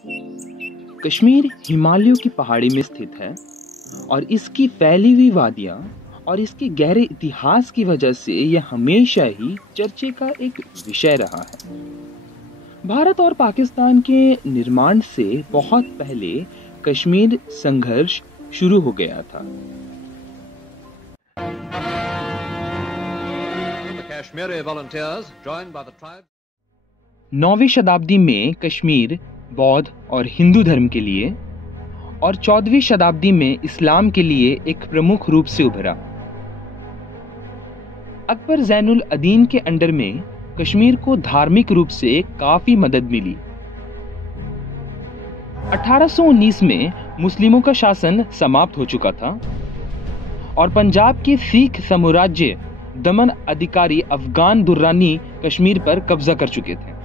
कश्मीर हिमालयों की पहाड़ी में स्थित है और इसकी फैली हुई वादियाँ और इसके गहरे इतिहास की वजह से यह हमेशा ही चर्चे का एक विषय रहा है। भारत और पाकिस्तान के निर्माण से बहुत पहले कश्मीर संघर्ष शुरू हो गया था। नौवीं शताब्दी में कश्मीर बौद्ध और हिंदू धर्म के लिए और 14वीं शताब्दी में इस्लाम के लिए एक प्रमुख रूप से उभरा। अकबर ज़ैनुल अदीन के अंडर में कश्मीर को धार्मिक रूप से काफी मदद मिली। 1819 में मुस्लिमों का शासन समाप्त हो चुका था और पंजाब के सिख साम्राज्य दमन अधिकारी अफगान दुर्रानी कश्मीर पर कब्जा कर चुके थे।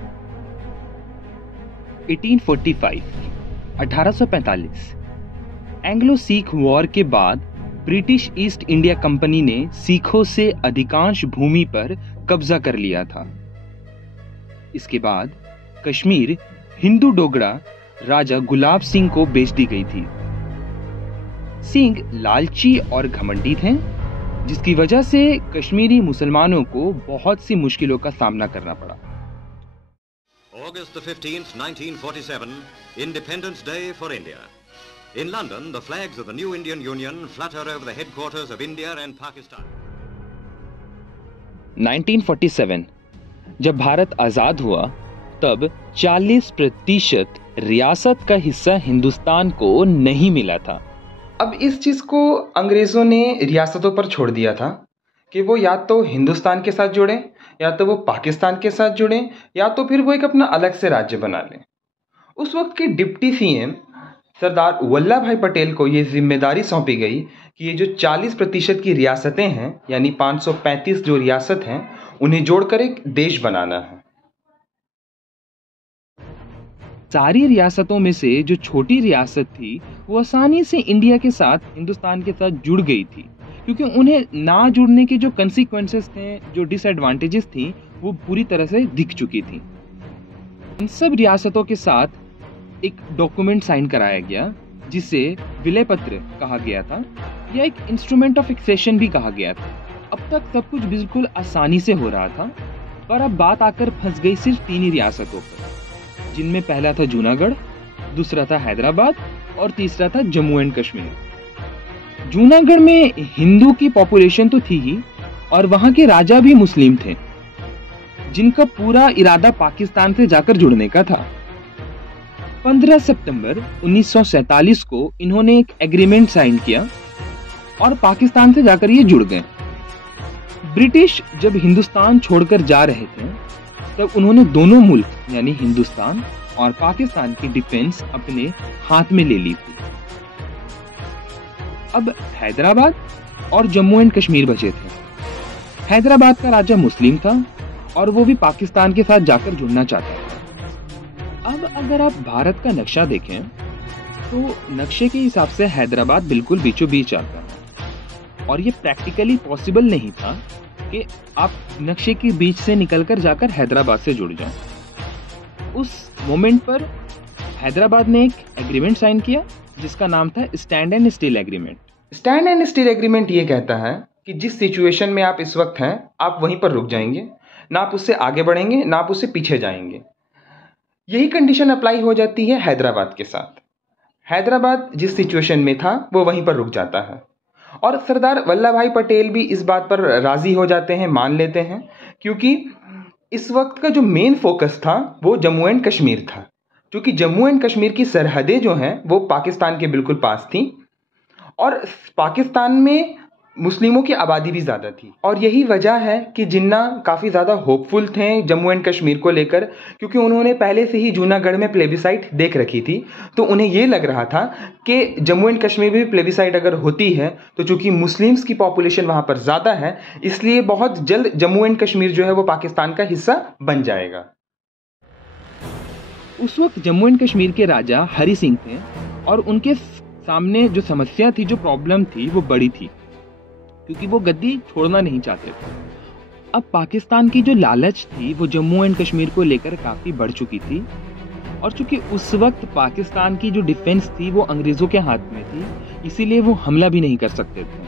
1845 एंग्लो सिख वॉर के बाद ब्रिटिश ईस्ट इंडिया कंपनी ने सिखों से अधिकांश भूमि पर कब्जा कर लिया था। इसके बाद कश्मीर हिंदू डोगरा राजा गुलाब सिंह को बेच दी गई थी। सिंह लालची और घमंडी थे, जिसकी वजह से कश्मीरी मुसलमानों को बहुत सी मुश्किलों का सामना करना पड़ा। August the 15th, 1947, Independence Day for India. In London, the flags of the new Indian Union flutter over the headquarters of India and Pakistan. 1947 जब भारत आजाद हुआ, तब 40% रियासत का हिस्सा हिंदुस्तान को नहीं मिला था। अब इस चीज को अंग्रेजों ने रियासतों पर छोड़ दिया था कि वो या तो हिंदुस्तान के साथ जुड़े, या तो वो पाकिस्तान के साथ जुड़े, या तो फिर वो एक अपना अलग से राज्य बना लें। उस वक्त के डिप्टी सीएम सरदार वल्लभ भाई पटेल को ये जिम्मेदारी सौंपी गई कि ये जो 40% की रियासतें हैं, यानी 535 जो रियासत हैं, उन्हें जोड़कर एक देश बनाना है। सारी रियासतों में से जो छोटी रियासत थी वो आसानी से इंडिया के साथ, हिंदुस्तान के साथ जुड़ गई थी, क्योंकि उन्हें ना जुड़ने के जो कंसिक्वेंसेस थे, जो डिसएडवांटेजेस थी, वो पूरी तरह से दिख चुकी थी। इन सब रियासतों के साथ एक डॉक्यूमेंट साइन कराया गया, जिसे विलय पत्र कहा गया था या एक इंस्ट्रूमेंट ऑफ एक्सेशन भी कहा गया था। अब तक सब कुछ बिल्कुल आसानी से हो रहा था, पर अब बात आकर फंस गई सिर्फ 3 ही रियासतों पर, जिनमें पहला था जूनागढ़, दूसरा था हैदराबाद और तीसरा था जम्मू एंड कश्मीर। जूनागढ़ में हिंदू की पॉपुलेशन तो थी ही, और वहां के राजा भी मुस्लिम थे, जिनका पूरा इरादा पाकिस्तान से जाकर जुड़ने का था। 15 सितंबर 1947 को इन्होंने एक एग्रीमेंट साइन किया और पाकिस्तान से जाकर ये जुड़ गए। ब्रिटिश जब हिंदुस्तान छोड़कर जा रहे थे, तब उन्होंने दोनों मुल्क यानी हिंदुस्तान और पाकिस्तान की डिफेंस अपने हाथ में ले ली थी। अब हैदराबाद और जम्मू एंड कश्मीर बचे थे। हैदराबाद का राजा मुस्लिम था और वो भी पाकिस्तान के साथ जाकर जुड़ना चाहता था। अब अगर आप भारत का नक्शा देखें तो नक्शे के हिसाब से हैदराबाद बिल्कुल बीचों बीच आता है, और ये प्रैक्टिकली पॉसिबल नहीं था कि आप नक्शे के बीच से निकलकर जाकर हैदराबाद से जुड़ जाएं। उस मोमेंट पर हैदराबाद ने एक एग्रीमेंट साइन किया, जिसका नाम था stand and steel agreement. Stand and steel agreement ये कहता है कि जिस सिचुएशन में आप इस वक्त हैं, आप वहीं पर रुक जाएंगे, ना आप उससे आगे बढ़ेंगे, ना आप उससे पीछे जाएंगे। यही कंडीशन अप्लाई हो जाती है हैदराबाद के साथ। हैदराबाद जिस सिचुएशन में था वो वहीं पर रुक जाता है, और सरदार वल्लभ भाई पटेल भी इस बात पर राजी हो जाते हैं, मान लेते हैं, क्योंकि इस वक्त का जो मेन फोकस था वो जम्मू एंड कश्मीर था, क्योंकि जम्मू एंड कश्मीर की सरहदें जो हैं वो पाकिस्तान के बिल्कुल पास थी, और पाकिस्तान में मुस्लिमों की आबादी भी ज़्यादा थी। और यही वजह है कि जिन्ना काफ़ी ज़्यादा होपफुल थे जम्मू एंड कश्मीर को लेकर, क्योंकि उन्होंने पहले से ही जूनागढ़ में प्लेबिसाइट देख रखी थी। तो उन्हें ये लग रहा था कि जम्मू एंड कश्मीर में भी प्लेबिसाइट अगर होती है तो चूँकि मुस्लिम्स की पॉपुलेशन वहाँ पर ज़्यादा है, इसलिए बहुत जल्द जम्मू एंड कश्मीर जो है वो पाकिस्तान का हिस्सा बन जाएगा। उस वक्त जम्मू एंड कश्मीर के राजा हरि सिंह थे, और उनके सामने जो समस्या थी, जो प्रॉब्लम थी, वो बड़ी थी, क्योंकि वो गद्दी छोड़ना नहीं चाहते थे। अब पाकिस्तान की जो लालच थी वो जम्मू एंड कश्मीर को लेकर काफ़ी बढ़ चुकी थी, और चूंकि उस वक्त पाकिस्तान की जो डिफेंस थी वो अंग्रेज़ों के हाथ में थी, इसीलिए वो हमला भी नहीं कर सकते थे।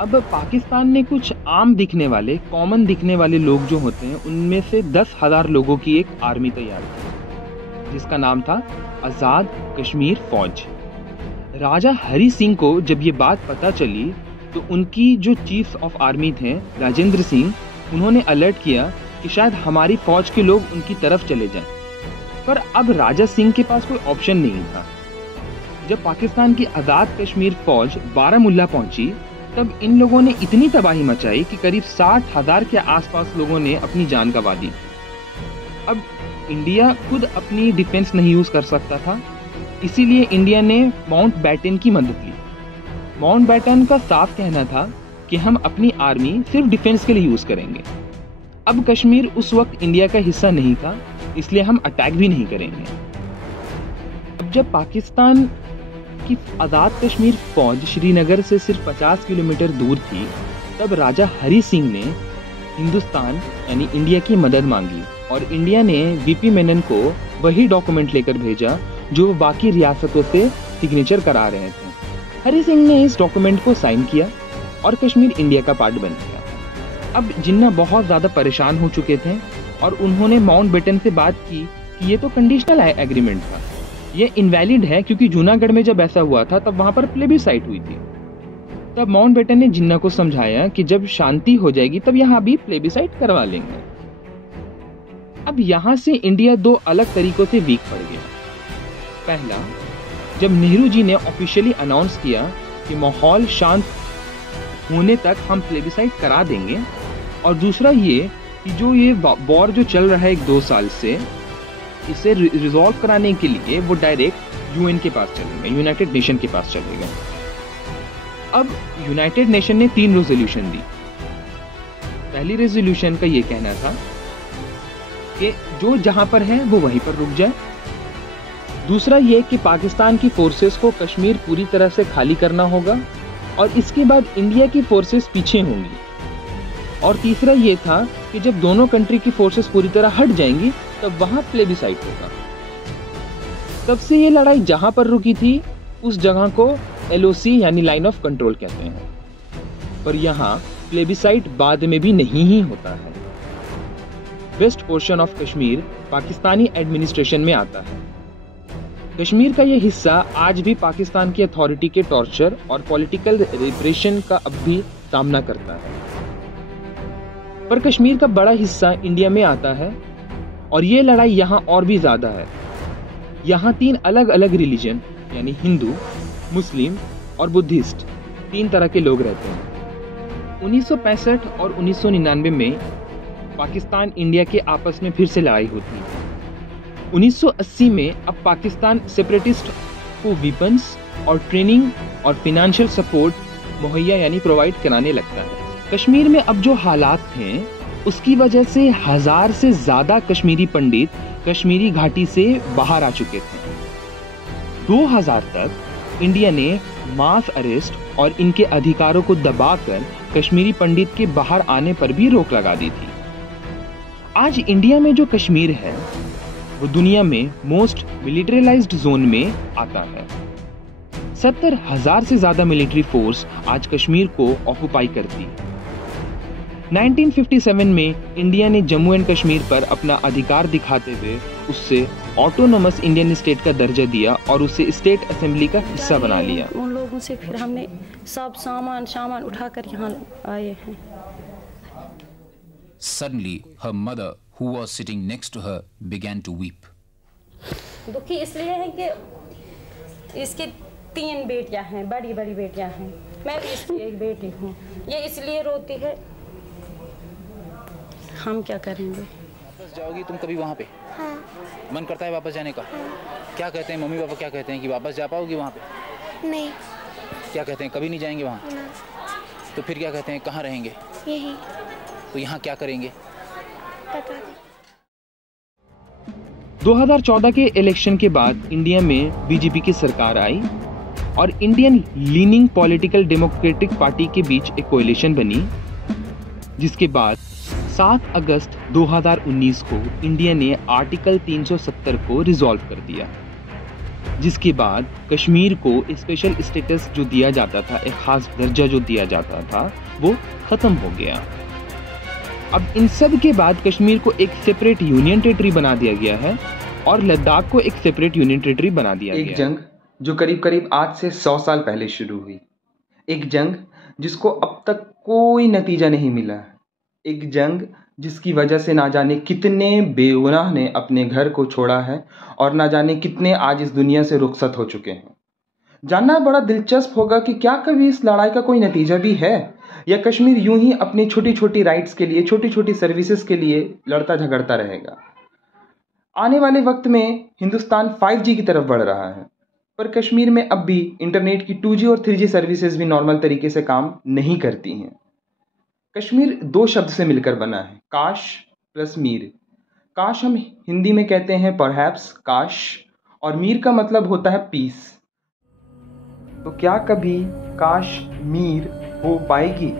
अब पाकिस्तान ने कुछ आम दिखने वाले, कॉमन दिखने वाले लोग जो होते हैं, उनमें से 10,000 लोगों की एक आर्मी तैयार की, जिसका नाम था आज़ाद कश्मीर फौज। राजा हरी सिंह को जब ये बात पता चली तो उनकी जो चीफ ऑफ आर्मी थे राजेंद्र सिंह, उन्होंने अलर्ट किया कि शायद हमारी फौज के लोग उनकी तरफ चले जाएं। पर अब राजा सिंह के पास कोई ऑप्शन नहीं था। जब पाकिस्तान की आज़ाद कश्मीर फौज बारामुल्ला पहुंची तब इन लोगों ने इतनी तबाही मचाई कि करीब 60,000 के आसपास लोगों ने अपनी जान गंवा दी। अब इंडिया खुद अपनी डिफेंस नहीं यूज कर सकता था, इसीलिए इंडिया ने माउंटबेटन की मदद ली। माउंटबेटन का साफ कहना था कि हम अपनी आर्मी सिर्फ डिफेंस के लिए यूज करेंगे। अब कश्मीर उस वक्त इंडिया का हिस्सा नहीं था, इसलिए हम अटैक भी नहीं करेंगे। अब जब पाकिस्तान कि आज़ाद कश्मीर फौज श्रीनगर से सिर्फ 50 किलोमीटर दूर थी, तब राजा हरी सिंह ने हिंदुस्तान यानी इंडिया की मदद मांगी और इंडिया ने वीपी मेनन को वही डॉक्यूमेंट लेकर भेजा जो बाकी रियासतों से सिग्नेचर करा रहे थे। हरी सिंह ने इस डॉक्यूमेंट को साइन किया और कश्मीर इंडिया का पार्ट बन गया। अब जिन्ना बहुत ज़्यादा परेशान हो चुके थे और उन्होंने माउंटबेटन से बात की कि ये तो कंडीशनल एग्रीमेंट था, ये इनवैलिड है क्योंकि जूनागढ़ में जब ऐसा हुआ था तब वहां पर प्लेबिसाइट हुई थी। तब माउंटबेटन ने जिन्ना को समझाया कि जब शांति हो जाएगी तब यहाँ भी प्लेबिसाइट करवा लेंगे। अब यहाँ से इंडिया दो अलग तरीकों से वीक पड़ गया। पहला, जब नेहरू जी ने ऑफिशियली अनाउंस किया कि माहौल शांत होने तक हम प्लेबिसाइट करा देंगे, और दूसरा ये कि जो ये वॉर जो चल रहा है 1-2 साल से, इसे रिजॉल्व कराने के लिए वो डायरेक्ट यूएन के पास चलेंगे, यूनाइटेड नेशन के पास चलेगा। अब यूनाइटेड नेशन ने 3 रेजोल्यूशन दी। पहली रेजोल्यूशन का ये कहना था कि जो जहां पर है वो वहीं पर रुक जाए। दूसरा ये कि पाकिस्तान की फोर्सेस को कश्मीर पूरी तरह से खाली करना होगा और इसके बाद इंडिया की फोर्सेस पीछे होंगी। और तीसरा ये था कि जब दोनों कंट्री की फोर्सेस पूरी तरह हट जाएंगी तब वहां प्लेबिसाइट होगा। तब से ये लड़ाई जहां पर रुकी थी उस जगह को LOC यानी लाइन ऑफ कंट्रोल कहते हैं, पर यहाँ प्लेबिसाइट बाद में भी नहीं ही होता है। West portion of Kashmir Pakistani administration में आता है। कश्मीर का ये हिस्सा आज भी पाकिस्तान की अथॉरिटी के टॉर्चर और पॉलिटिकल रिप्रेशन का अब भी सामना करता है। पर कश्मीर का बड़ा हिस्सा इंडिया में आता है और ये लड़ाई यहाँ और भी ज्यादा है। यहाँ 3 अलग अलग रिलीजन यानी हिंदू, मुस्लिम और बुद्धिस्ट 3 तरह के लोग रहते हैं। 1965 और 1999 में पाकिस्तान इंडिया के आपस में फिर से लड़ाई होती है। 1980 में अब पाकिस्तान सेपरेटिस्ट को वेपन्स और ट्रेनिंग और फिनेंशियल सपोर्ट मुहैया यानी प्रोवाइड कराने लगता है। कश्मीर में अब जो हालात थे उसकी वजह से 1000 से ज्यादा कश्मीरी पंडित कश्मीरी घाटी से बाहर आ चुके थे। 2000 तक इंडिया ने मास अरेस्ट और इनके अधिकारों को दबाकर कश्मीरी पंडित के बाहर आने पर भी रोक लगा दी थी। आज इंडिया में जो कश्मीर है वो दुनिया में मोस्ट मिलिटरीलाइज्ड जोन में आता है। 70,000 से ज्यादा मिलिट्री फोर्स आज कश्मीर को ऑक्युपाई करती है। 1957 में इंडिया ने जम्मू एंड कश्मीर पर अपना अधिकार दिखाते हुए उससे ऑटोनोमस इंडियन स्टेट का दर्जा दिया और उसे स्टेट असेंबली का हिस्सा बना लिया। उन लोगों से फिर हमने सब सामान उठाकर यहाँ आए हैं। Suddenly, her mother, who was sitting next to her, began to weep. दुखी इसलिए है कि इसकी 3 बेटियां हैं, बड़ी बेटियां हैं। मैं भी इसकी एक बेटी हूँ। ये इसलिए रोती है। हम क्या करेंगे? वापस जाओगी तुम कभी वहाँ पे? हाँ। मन करता है वापस जाने का? हाँ। क्या कहते हैं मम्मी पापा, क्या कहते हैं कि वापस जा पाओगी वहाँ पे? नहीं। क्या कहते हैं कभी नहीं जाएंगे वहाँ? ना। तो फिर क्या कहते हैं कहाँ रहेंगे? यही। तो यहाँ क्या करेंगे? पता नहीं। 2014 के इलेक्शन के बाद इंडिया में बीजेपी की सरकार आई और Indian leaning political democratic party के बीच एक कोएलिशन बनी, जिसके बाद 7 अगस्त 2019 को इंडिया ने आर्टिकल 370 को रिजॉल्व कर दिया, जिसके बाद कश्मीर को स्पेशल स्टेटस जो दिया जाता था, एक खास दर्जा जो दिया जाता था, वो खत्म हो गया। अब इन सब के बाद कश्मीर को एक सेपरेट यूनियन टेरिटरी बना दिया गया है और लद्दाख को एक सेपरेट यूनियन टेरिटरी बना दिया गया है। एक जंग जो करीब करीब आज से 100 साल पहले शुरू हुई, एक जंग जिसको अब तक कोई नतीजा नहीं मिला, एक जंग जिसकी वजह से ना जाने कितने बेगुनाह ने अपने घर को छोड़ा है और ना जाने कितने आज इस दुनिया से रुखसत हो चुके हैं। जानना बड़ा दिलचस्प होगा कि क्या कभी इस लड़ाई का कोई नतीजा भी है, या कश्मीर यूं ही अपनी छोटी छोटी राइट्स के लिए, छोटी छोटी सर्विसेज के लिए लड़ता झगड़ता रहेगा। आने वाले वक्त में हिंदुस्तान 5G की तरफ बढ़ रहा है, पर कश्मीर में अब भी इंटरनेट की 2G और 3G सर्विसेज भी नॉर्मल तरीके से काम नहीं करती हैं। कश्मीर 2 शब्द से मिलकर बना है, काश प्लस मीर। काश हम हिंदी में कहते हैं परहैप्स, काश, और मीर का मतलब होता है पीस। तो क्या कभी काश मीर हो पाएगी?